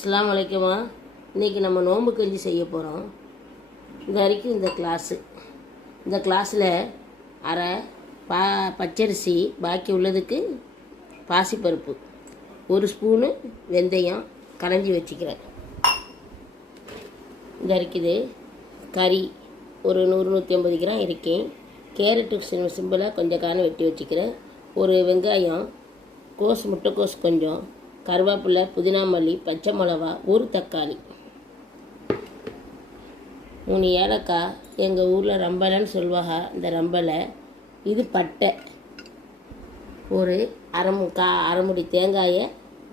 அஸ்ஸலாமு அலைக்குமா. இன்றைக்கி நம்ம நோன்பு கஞ்சி செய்ய போகிறோம். இது வரைக்கும் இந்த கிளாஸில் அரை பச்சரிசி, பாக்கி உள்ளதுக்கு பாசிப்பருப்பு, 1 ஸ்பூனு வெந்தயம் களைஞ்சி வச்சுக்கிறேன். இது இருக்குது கறி ஒரு 100-150 கிராம் இருக்கேன். கேரட்டு சிம்பிளாக கொஞ்சம் காரம் வெட்டி வச்சுக்கிறேன். ஒரு வெங்காயம், முட்டைக்கோஸ் கொஞ்சம், கருவேப்பிலை, புதினா மல்லி, பச்சை மிளகா, ஒரு தக்காளி, 3 ஏலக்காய். எங்கள் ஊரில் ரம்பலைன்னு சொல்லுவாங்க. இந்த ரம்பலை இது பட்டை. ஒரு அரை முடி தேங்காயை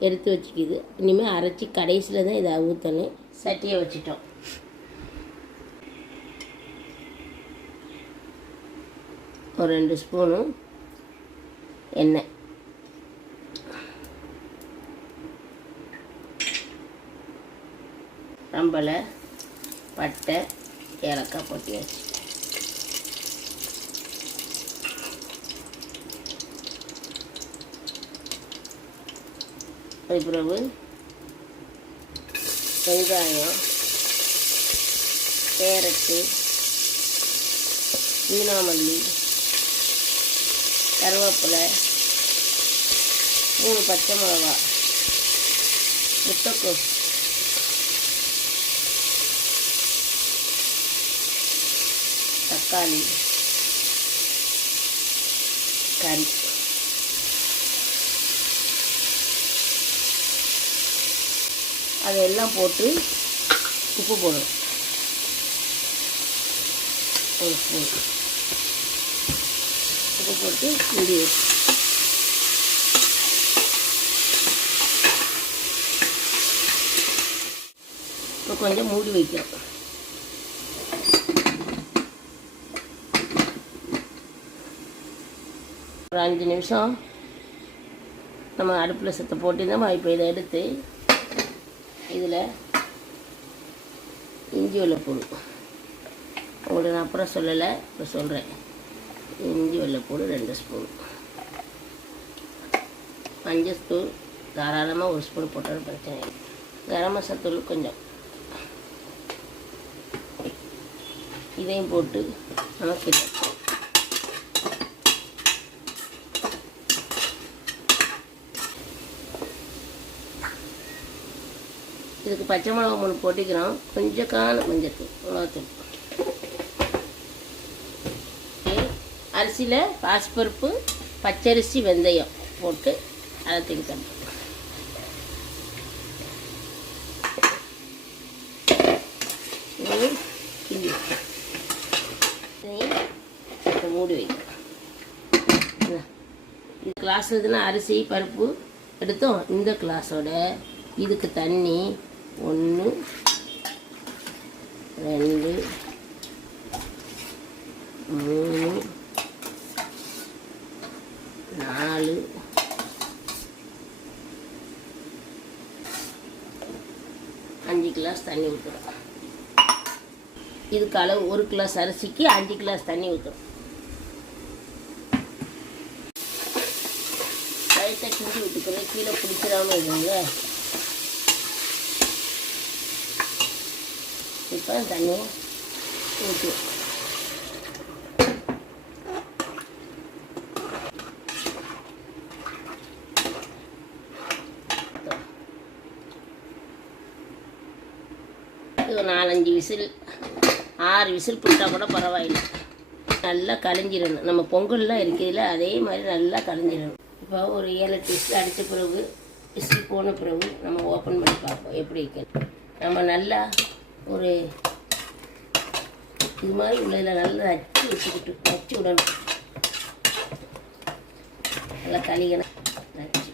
எடுத்து வச்சுக்கிது. இனிமேல் அரைச்சி கடைசியில் தான் இதை ஊற்றணும். சட்டியை வச்சிட்டோம். ஒரு 2 ஸ்பூனு எண்ணெய், ரம்பலை, பட்டை, ஏலக்காய் போட்டு வச்சு பிறகு வெங்காயம், கேரட்டு, புதினா மல்லி, கருவேப்பிலை, 3 பச்சை மிளகா, முட்டைக்கோஸ், தக்காளி, கறி, அதெல்லாம் போட்டு உப்பு போடணும். 1 ஸ்பூன் உப்பு போட்டு மூடி வச்சு இப்போ கொஞ்சம் மூடி வைக்கிறோம். ஒரு 5 நிமிஷம் நம்ம அடுப்பில் சத்தை போட்டுருந்தோம். இப்போ இதை எடுத்து இதில் இஞ்சி வெள்ளைப்பூடு, உங்களுக்கு நான் அப்புறம் சொல்லலை, இப்போ சொல்கிறேன். இஞ்சி வெள்ளைப்பூடு 2 ஸ்பூன், மஞ்சத்தூள் தாராளமாக 1 ஸ்பூன் போட்டாலும் பிரச்சனை இல்லை. கரம் மசாலா கொஞ்சம், இதையும் போட்டு நமக்கு இதுக்கு பச்சை மிளகா 3 போட்டிக்கிறோம். கொஞ்சம் மஞ்சத்தூள், மிளகாத்தூள். அரிசியில் பாசிப்பருப்பு, பச்சரிசி, வெந்தயம் போட்டு அதை திணிக்கணும். கிண்டி மூடி வைக்கணும். இது கிளாஸ் இதுனா அரிசி பருப்பு எடுத்தோம். இந்த கிளாஸோட இதுக்கு தண்ணி 1 2 3 4 5 கிளாஸ் தண்ணி ஊற்றுறோம். இதுக்கு அளவு 1 கிளாஸ் அரிசிக்கு 5 கிளாஸ் தண்ணி ஊற்றுறோம். லைட்டாக கிண்டி விட்டுக்கிறேன், கீழே பிடிச்சிடாமல் இருங்க. இப்போ தண்ணி ஊற்றி ஒரு 4-5 விசில் 6 விசில் போட்டால் கூட பரவாயில்லை. நல்லா கலைஞ்சிடணும். நம்ம பொங்கல்லாம் இருக்குதுல அதே மாதிரி நல்லா கலைஞ்சிடணும். இப்போ ஒரு 7-8 விசில் அடித்த பிறகு, விசில் போன பிறகு நம்ம ஓப்பன் பண்ணி பார்ப்போம் எப்படி வைக்கணும். நம்ம நல்லா ஒரு இது மாதிரி உள்ளதில் நல்லா நச்சு விடணும். நல்லா கழிகணும் நச்சு.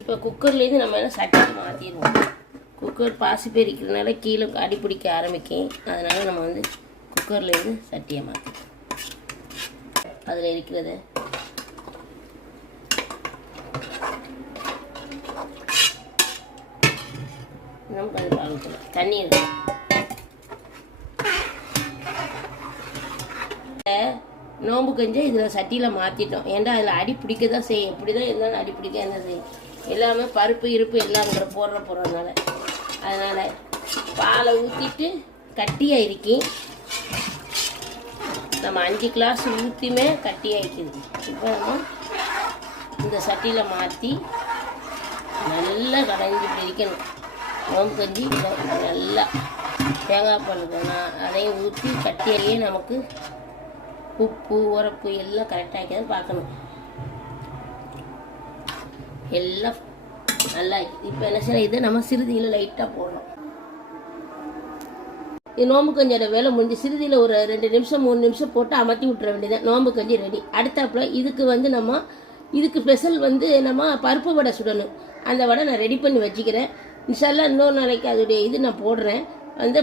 இப்போ குக்கர்லேருந்து நம்ம என்ன சட்டிக்கு மாற்றிடுவோம். குக்கர் பாசி பெரிக்கிறதுனால கீழே அடி பிடிக்க ஆரம்பிக்கும். அதனால் நம்ம குக்கர்லேருந்து சட்டியை மாற்றிடுவோம். அதில் இருக்கிறத நமக்கு அது பாவிக்கலாம். தண்ணி நோம்பு கஞ்சி இதில் சட்டியில் மாற்றிட்டோம். ஏன்டா அதில் அடி பிடிக்க தான் செய்யும். எப்படி தான் இருந்தாலும் அடி பிடிக்க என்ன செய்யும். எல்லாமே பருப்பு இருப்பு எல்லாம் போடுறதுனால அதனால் பாலை ஊற்றிட்டு கட்டியாக இருக்கி நம்ம 5 கிளாஸ் ஊற்றியுமே கட்டியாக இருக்குது. இப்போ நம்ம இந்த சட்டியில் மாற்றி நல்லா கடைஞ்சி பிரிக்கணும். நோம்பு கஞ்சி நல்லா தேங்காய் பால் நான் அதையும் ஊற்றி கட்டியாலேயே நமக்கு உப்பு உரப்பு எல்லாம் கரெக்டாக பார்க்கணும். எல்லாம் நல்லா இப்போ என்ன செய்யணும், இதை நம்ம சிறுதியில் லைட்டாக போடணும். இது நோம்பு கஞ்சியோட வேலை முடிஞ்சு சிறுதியில் ஒரு 2 நிமிஷம் 3 நிமிஷம் போட்டு அமர்த்தி விட்டுற வேண்டியதான். நோம்பு கஞ்சி ரெடி. அடுத்தாப்புல இதுக்கு நம்ம இதுக்கு ஸ்பெஷல் நம்ம பருப்பு வடை சுடணும். அந்த வடை நான் ரெடி பண்ணி வச்சுக்கிறேன். இன்ஷால்லா இன்னொரு நாளைக்கு அதோடைய இது நான் போடுறேன்.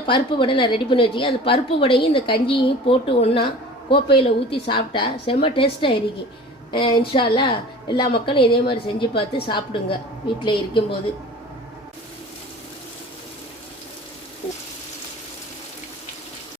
பருப்பு வடை நான் ரெடி பண்ணி வச்சுக்கிறேன். அந்த பருப்பு வடையும் இந்த கஞ்சியும் போட்டு ஒன்றா கோப்பையில் ஊற்றி சாப்பிட்டா செம்ம டேஸ்ட்டாக இருக்கு. இன்ஷால்லா எல்லா மக்களும் இதே மாதிரி செஞ்சு பார்த்து சாப்பிடுங்க வீட்டில் இருக்கும்போது.